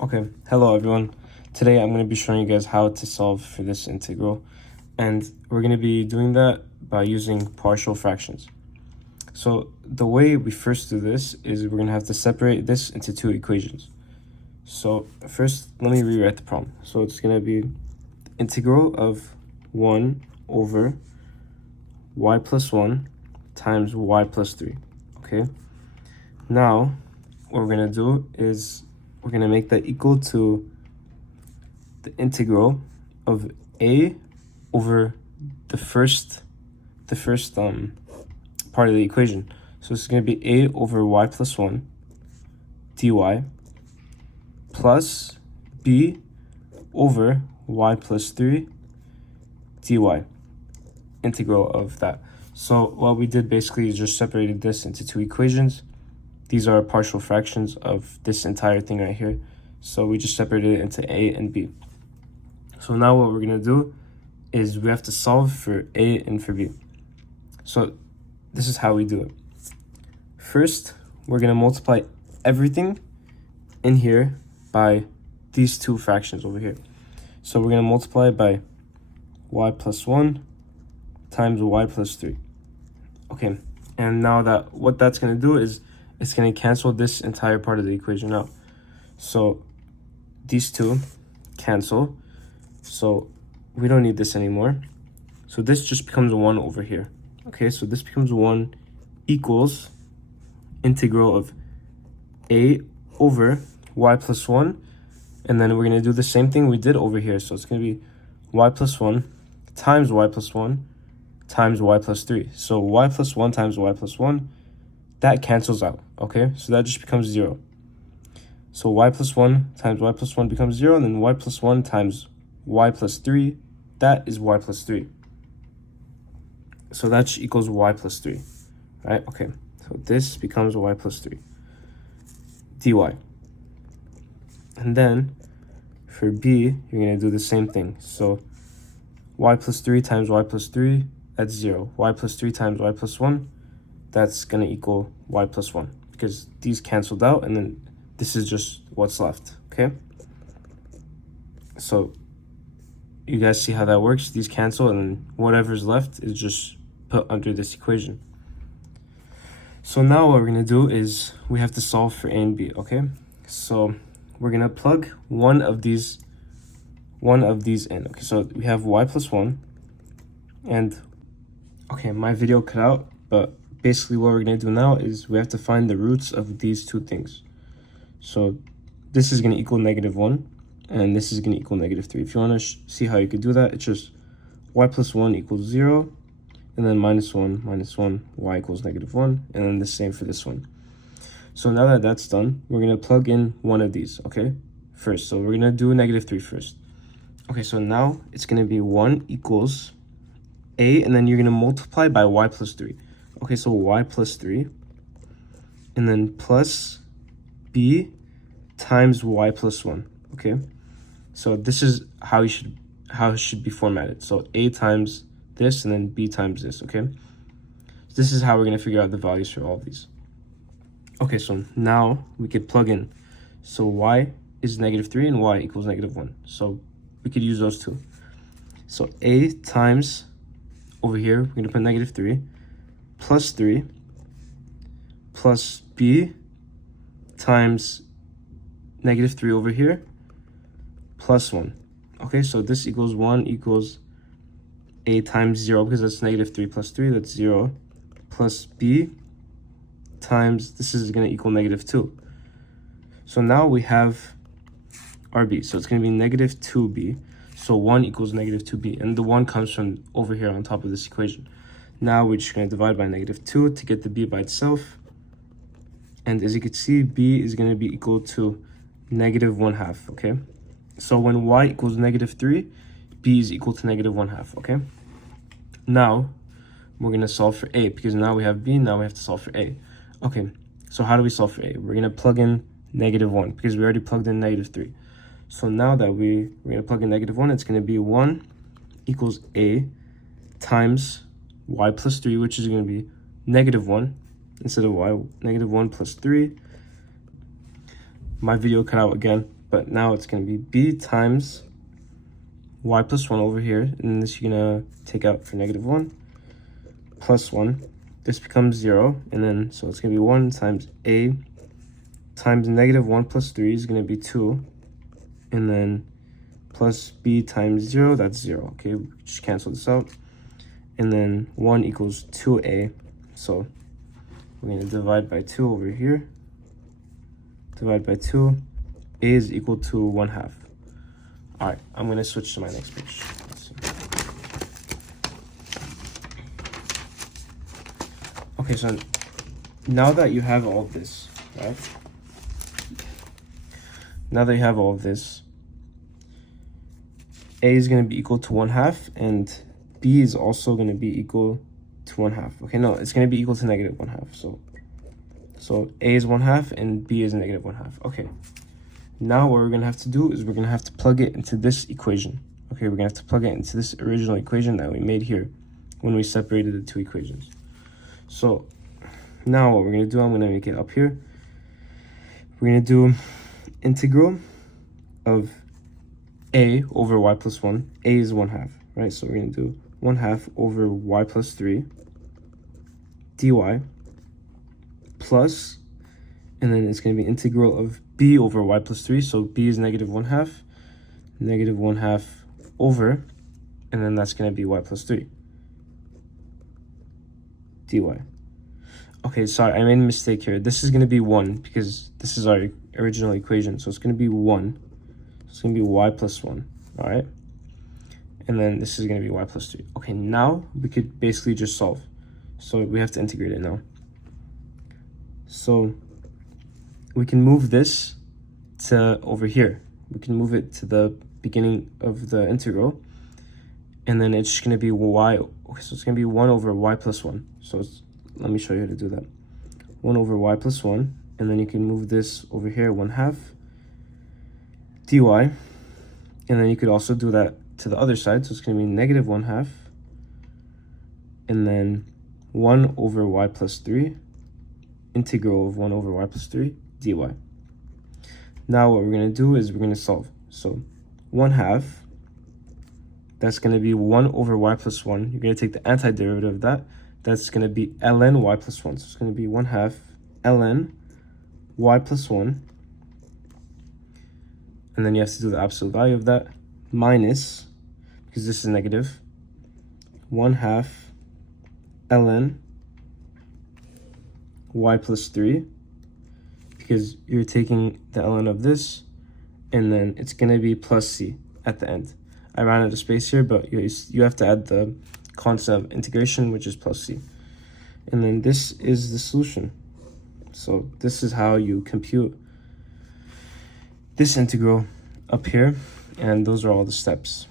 Okay, hello everyone. Today I'm going to be showing you guys how to solve for this integral, and we're going to be doing that by using partial fractions. So the way we first do this is we're going to have to separate this into two equations. So first, let me rewrite the problem. So it's going to be the integral of 1 over y plus 1 times y plus 3, okay? Now, what we're going to do is we're going to make that equal to the integral of a over the first part of the equation. So it's going to be a over y plus 1 dy plus b over y plus 3 dy, integral of that. So what we did basically is just separated this into two equations. These are partial fractions of this entire thing right here. So we just separated it into a and b. So now what we're going to do is we have to solve for a and for b. So this is how we do it. First, we're going to multiply everything in here by these two fractions over here. So we're going to multiply by y plus 1 times y plus 3. Okay, and now that what that's going to do is it's going to cancel this entire part of the equation out. So these two cancel. So we don't need this anymore. So this just becomes 1 over here. Okay, so this becomes 1 equals integral of a over y plus 1. And then we're going to do the same thing we did over here. So it's going to be y plus 1 times y plus 1 times y plus 3. So y plus 1 times y plus 1, that cancels out. Okay, so that just becomes 0. So y plus 1 times y plus 1 becomes 0. And then y plus 1 times y plus 3, that is y plus 3. So that just equals y plus 3, right? Okay, so this becomes y plus 3 dy. And then for b, you're going to do the same thing. So y plus 3 times y plus 3, that's 0. Y plus 3 times y plus 1, that's going to equal y plus 1, because these canceled out, and then this is just what's left, okay? So you guys see how that works? These cancel, and then whatever's left is just put under this equation. So now what we're going to do is we have to solve for a and b, okay? So we're going to plug one of these in. Okay, so we have y plus 1, and okay, my video cut out, but basically what we're going to do now is we have to find the roots of these two things. So this is going to equal -1, and this is going to equal -3. If you want to see how you could do that, it's just y plus 1 equals 0, and then -1 minus 1, y equals -1, and then the same for this one. So now that that's done, we're going to plug in one of these, okay, first. So we're going to do -3 first. Okay, so now it's going to be 1 equals a, and then you're going to multiply by y plus 3. Okay, so y plus 3, and then plus b times y plus 1, okay? So this is how it should be formatted. So a times this, and then b times this, okay? This is how we're going to figure out the values for all of these. Okay, so now we could plug in. So y is -3 and y equals -1. So we could use those two. So a times, over here, we're going to put -3, plus 3, plus b times -3 over here, plus 1. Okay, so this equals 1 equals a times 0, because that's -3 plus 3, that's 0, plus b times, this is going to equal -2. So now we have our b, so it's going to be -2b. So 1 equals -2b, and the 1 comes from over here on top of this equation. Now we're just going to divide by -2 to get the b by itself. And as you can see, b is going to be equal to -1/2, okay? So when y equals -3, b is equal to -1/2, okay? Now, we're going to solve for a, because now we have b, now we have to solve for a. Okay, so how do we solve for a? We're going to plug in -1, because we already plugged in -3. So now that we're going to plug in -1, it's going to be 1 equals a times y plus 3, which is going to be -1 instead of y, -1 plus 3. My video cut out again, but now it's going to be b times y plus 1 over here, and this you're going to take out for negative 1, plus 1. This becomes 0, and then, so it's going to be 1 times a times negative 1 plus 3 is going to be 2, and then plus b times 0, that's 0. Okay, we just cancel this out. And then 1 equals 2a, so we're going to divide by 2 over here. Divide by 2, a is equal to 1/2. All right, I'm going to switch to my next page. Okay, so now that you have all of this, right? Now that you have all of this, a is going to be equal to 1/2, and b is also going to be equal to 1/2. Okay, no, it's going to be equal to negative 1/2. So a is 1/2 and b is negative 1/2. Okay, now what we're going to have to do is we're going to have to plug it into this equation. Okay, we're going to have to plug it into this original equation that we made here when we separated the two equations. So now what we're going to do, I'm going to make it up here. We're going to do integral of a over y plus 1. A is 1/2, right? So we're going to do 1/2 over y plus 3 dy plus, and then it's going to be integral of b over y plus 3. So b is negative 1/2, negative 1/2 over, and then that's going to be y plus 3 dy. Okay, sorry, I made a mistake here. This is going to be 1 because this is our original equation. So it's going to be 1. It's going to be y plus 1, all right? And then this is going to be y plus 3. Okay, now we could basically just solve. So we have to integrate it now. So we can move this to over here. We can move it to the beginning of the integral. And then it's just going to be y. Okay, so it's going to be 1 over y plus 1. So let me show you how to do that. 1 over y plus 1. And then you can move this over here, 1/2 dy. And then you could also do that to the other side. So it's going to be negative 1/2. And then 1 over y plus 3. Integral of 1 over y plus 3 dy. Now what we're going to do is we're going to solve. So 1/2, that's going to be 1 over y plus 1. You're going to take the antiderivative of that. That's going to be ln y plus 1. So it's going to be 1/2 ln y plus 1. And then you have to do the absolute value of that minus, because this is negative, 1/2 ln y plus 3, because you're taking the ln of this, and then it's going to be plus c at the end. I ran out of space here, but you have to add the constant of integration, which is plus c. And then this is the solution. So this is how you compute this integral up here, and those are all the steps.